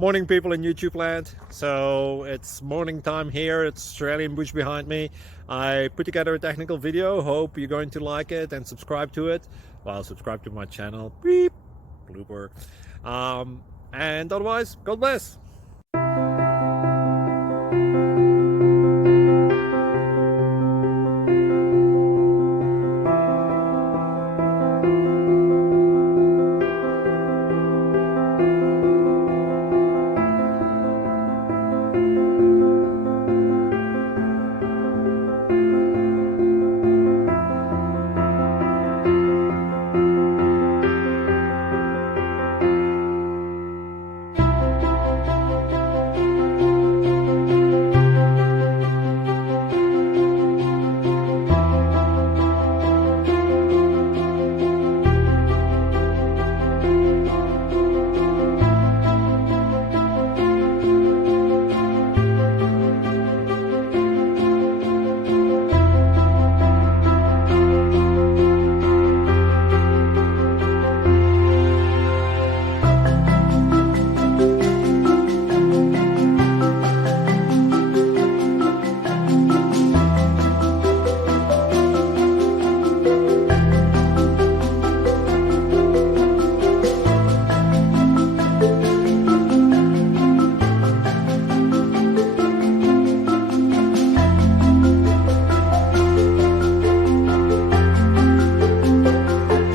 Morning, people in YouTube land. So it's morning time here. It's Australian bush behind me. I put together a technical video. Hope you're going to like it and subscribe to it. Well, subscribe to my channel. Beep. Blooper. And otherwise, God bless.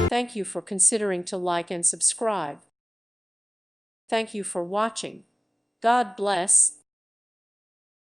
Thank you for considering to like and subscribe. Thank you for watching. God bless.